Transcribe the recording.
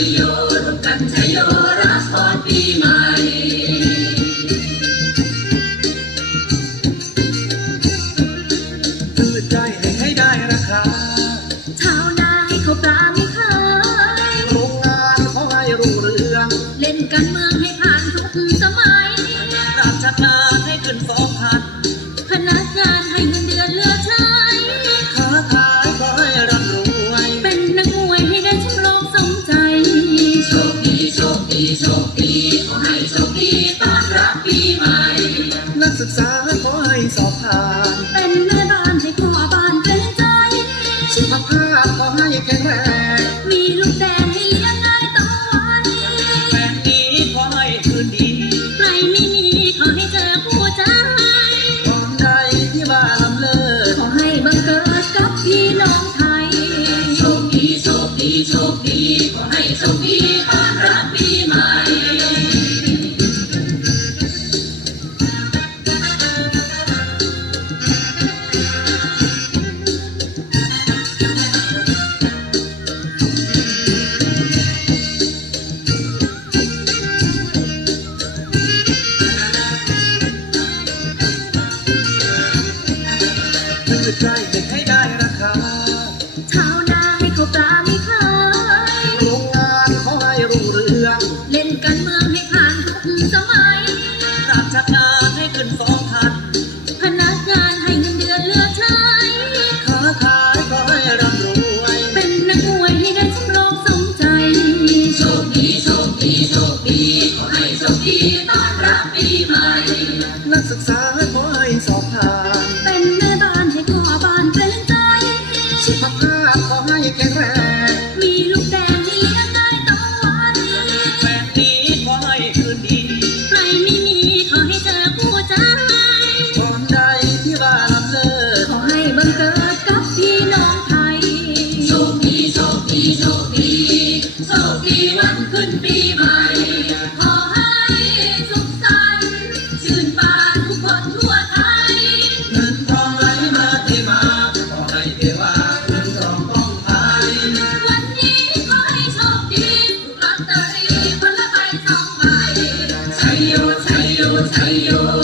ยโยร่วมกันชัยโยรับพรปีใหม่คือใจให้ให้ได้ราคาชาวนาให้เขาปลาไม่ขายโรงงานเขาให้รุ่งเรือง เล่นการเมือง โชคดีขอให้โชคดีต้อนรับปีใหม่ นักศึกษาขอให้สอบผ่าน คือใจให้ได้ราคาชาวนาให้เขาปลาไม่ขายโรงงานขอให้รุ่งเรือง เล่นการเมืองให้ผ่านทุกสมัย ราชการให้ขึ้นสองพันพนักงานให้เงินเดือนเหลือใช้ค้าขายขอให้ร่ำรวย เป็นนักมวยให้ได้แชมป์โลกสมใจ โชคดีโชคดีโชคดีขอให้โชคดีต้อนรับปีใหม่ นักศึกษา มีลูก ถูกล